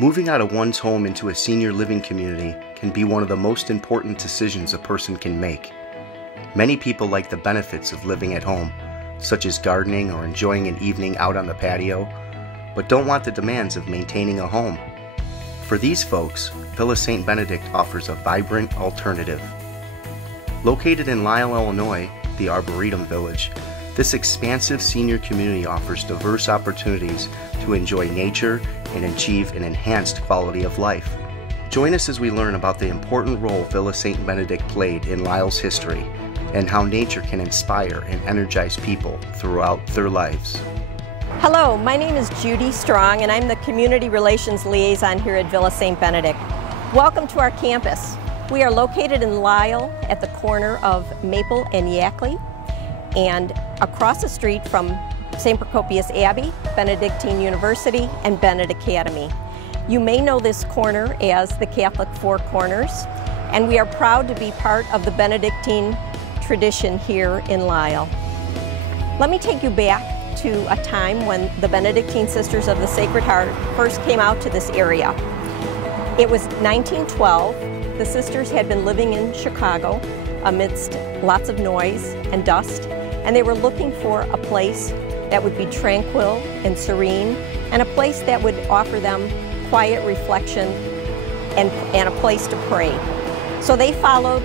Moving out of one's home into a senior living community can be one of the most important decisions a person can make. Many people like the benefits of living at home, such as gardening or enjoying an evening out on the patio, but don't want the demands of maintaining a home. For these folks, Villa St Benedict offers a vibrant alternative. Located in Lisle, Illinois, the Arboretum Village, this expansive senior community offers diverse opportunities to enjoy nature and achieve an enhanced quality of life. Join us as we learn about the important role Villa St Benedict played in Lisle's history and how nature can inspire and energize people throughout their lives. Hello, my name is Judy Strong and I'm the Community Relations Liaison here at Villa St Benedict. Welcome to our campus. We are located in Lisle at the corner of Maple and Yackley and across the street from St. Procopius Abbey, Benedictine University, and Bennett Academy. You may know this corner as the Catholic Four Corners, and we are proud to be part of the Benedictine tradition here in Lisle. Let me take you back to a time when the Benedictine Sisters of the Sacred Heart first came out to this area. It was 1912. The sisters had been living in Chicago amidst lots of noise and dust, and they were looking for a place that would be tranquil and serene, and a place that would offer them quiet reflection and a place to pray. So they followed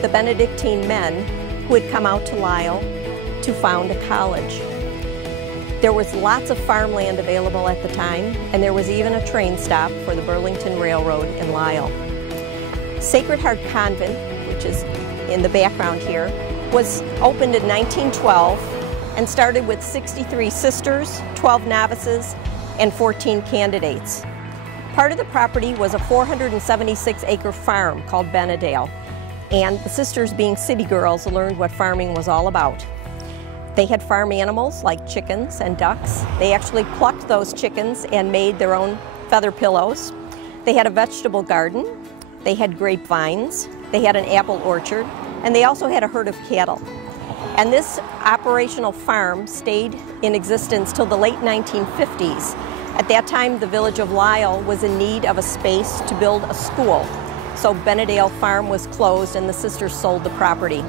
the Benedictine men who had come out to Lisle to found a college. There was lots of farmland available at the time, and there was even a train stop for the Burlington Railroad in Lisle. Sacred Heart Convent, which is in the background here, was opened in 1912 and started with 63 sisters, 12 novices, and 14 candidates. Part of the property was a 476-acre farm called Benedale, and the sisters, being city girls, learned what farming was all about. They had farm animals like chickens and ducks. They actually plucked those chickens and made their own feather pillows. They had a vegetable garden. They had grapevines. They had an apple orchard. And they also had a herd of cattle. And this operational farm stayed in existence till the late 1950s. At that time, the village of Lisle was in need of a space to build a school. So Benedale Farm was closed and the sisters sold the property.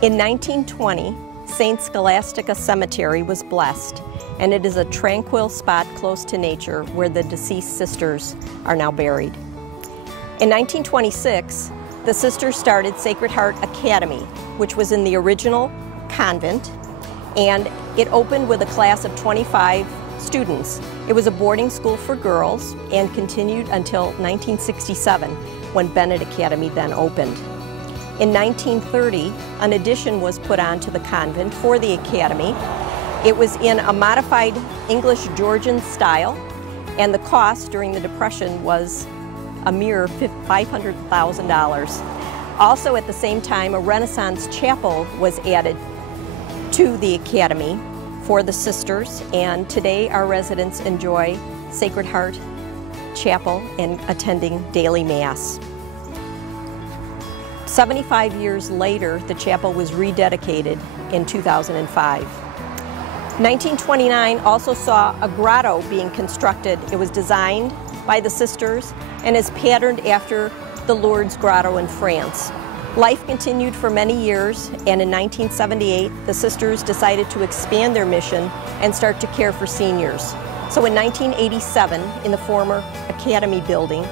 In 1920, St. Scholastica Cemetery was blessed, and it is a tranquil spot close to nature where the deceased sisters are now buried. In 1926, the sisters started Sacred Heart Academy, which was in the original convent, and it opened with a class of 25 students. It was a boarding school for girls and continued until 1967, when Bennett Academy then opened. In 1930, an addition was put on to the convent for the academy. It was in a modified English Georgian style, and the cost during the Depression was a mere $500,000. Also at the same time, a Renaissance chapel was added to the academy for the sisters, and today our residents enjoy Sacred Heart Chapel and attending daily Mass. 75 years later, the chapel was rededicated in 2005. 1929 also saw a grotto being constructed. It was designed by the sisters and is patterned after the Lourdes Grotto in France. Life continued for many years, and in 1978 the sisters decided to expand their mission and start to care for seniors. So in 1987, in the former Academy building,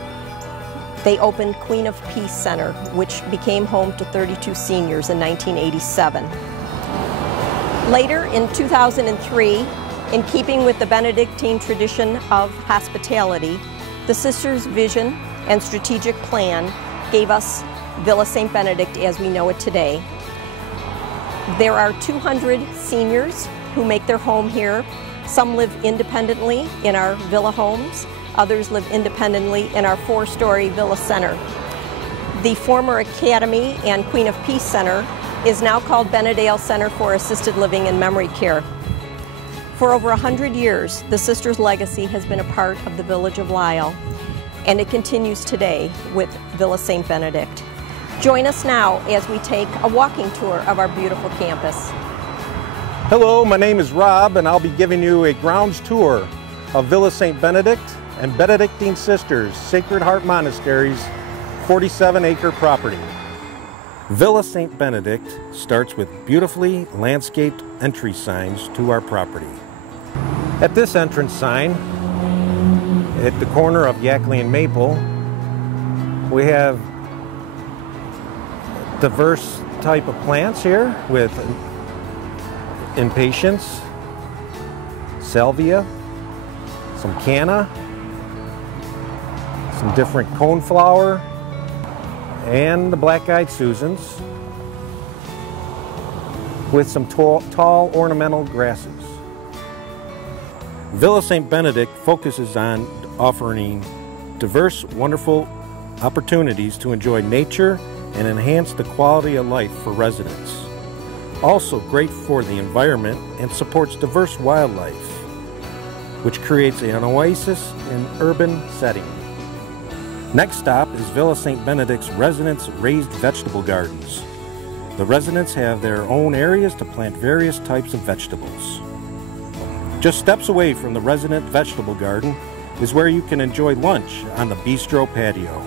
they opened Queen of Peace Center, which became home to 32 seniors in 1987. Later, in 2003, in keeping with the Benedictine tradition of hospitality, the sisters' vision and strategic plan gave us Villa St Benedict as we know it today. There are 200 seniors who make their home here. Some live independently in our villa homes. Others live independently in our 4-story Villa Center. The former Academy and Queen of Peace Center is now called Benedale Center for Assisted Living and Memory Care. For over 100 years, the sisters' legacy has been a part of the village of Lisle, and it continues today with Villa St Benedict. Join us now as we take a walking tour of our beautiful campus. Hello, my name is Rob, and I'll be giving you a grounds tour of Villa St Benedict and Benedictine Sisters Sacred Heart Monastery's 47-acre property. Villa St Benedict starts with beautifully landscaped entry signs to our property. At this entrance sign, at the corner of Yackley and Maple, we have diverse type of plants here with impatiens, salvia, some canna, some different coneflower, and the black-eyed Susans with some tall ornamental grasses. Villa St Benedict focuses on offering diverse, wonderful opportunities to enjoy nature and enhance the quality of life for residents. Also great for the environment and supports diverse wildlife, which creates an oasis in urban setting. Next stop is Villa St Benedict's residents' raised vegetable gardens. The residents have their own areas to plant various types of vegetables. Just steps away from the resident vegetable garden is where you can enjoy lunch on the bistro patio,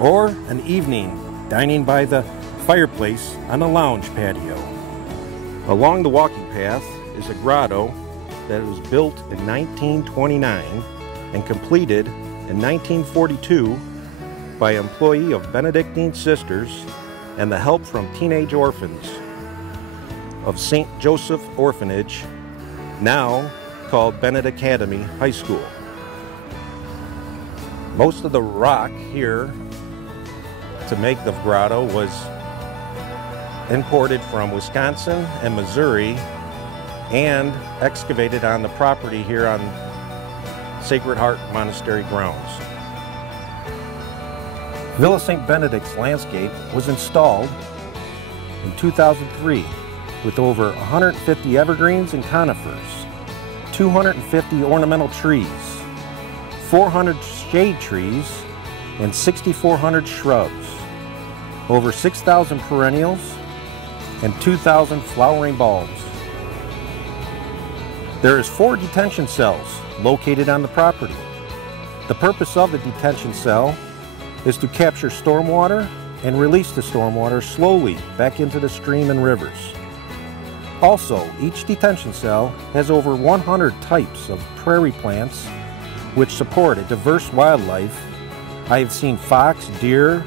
or an evening dining by the fireplace on the lounge patio. Along the walking path is a grotto that was built in 1929 and completed in 1942 by an employee of Benedictine Sisters and the help from teenage orphans of St. Joseph Orphanage, now called Bennett Academy High School. Most of the rock here to make the grotto was imported from Wisconsin and Missouri and excavated on the property here on Sacred Heart Monastery grounds. Villa St Benedict's landscape was installed in 2003 with over 150 evergreens and conifers, 250 ornamental trees, 400 shade trees, and 6,400 shrubs, over 6,000 perennials, and 2,000 flowering bulbs. There is 4 detention cells located on the property. The purpose of the detention cell is to capture stormwater and release the stormwater slowly back into the stream and rivers. Also, each detention cell has over 100 types of prairie plants which support a diverse wildlife. I have seen fox, deer,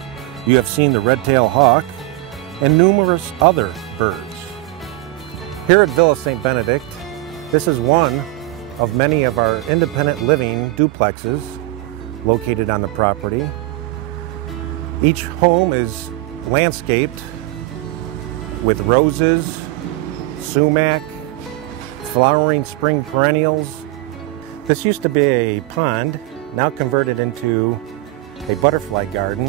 you have seen the red-tailed hawk, and numerous other birds. Here at Villa St Benedict, this is one of many of our independent living duplexes located on the property. Each home is landscaped with roses, sumac, flowering spring perennials. This used to be a pond, now converted into a butterfly garden,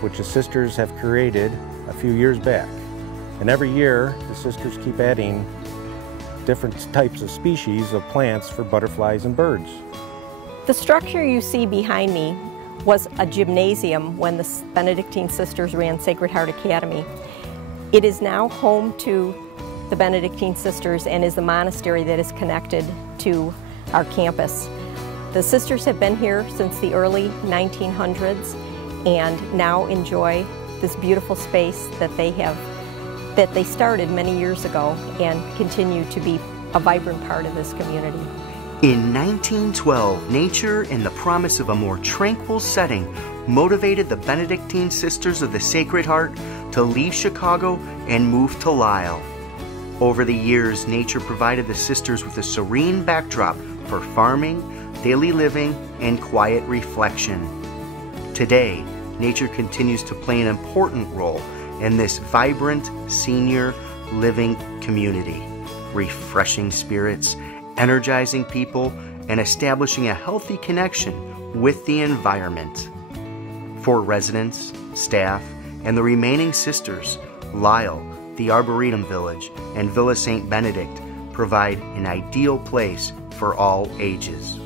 which the sisters have created a few years back. And every year, the sisters keep adding different types of species of plants for butterflies and birds. The structure you see behind me was a gymnasium when the Benedictine Sisters ran Sacred Heart Academy. It is now home to the Benedictine Sisters and is the monastery that is connected to our campus. The sisters have been here since the early 1900s and now enjoy this beautiful space that they started many years ago and continue to be a vibrant part of this community. In 1912, nature and the promise of a more tranquil setting motivated the Benedictine Sisters of the Sacred Heart to leave Chicago and move to Lisle. Over the years, nature provided the sisters with a serene backdrop for farming, daily living, and quiet reflection. Today, nature continues to play an important role in this vibrant senior living community, refreshing spirits, energizing people, and establishing a healthy connection with the environment. For residents, staff, and the remaining sisters, Lisle, the Arboretum Village, and Villa St Benedict provide an ideal place for all ages.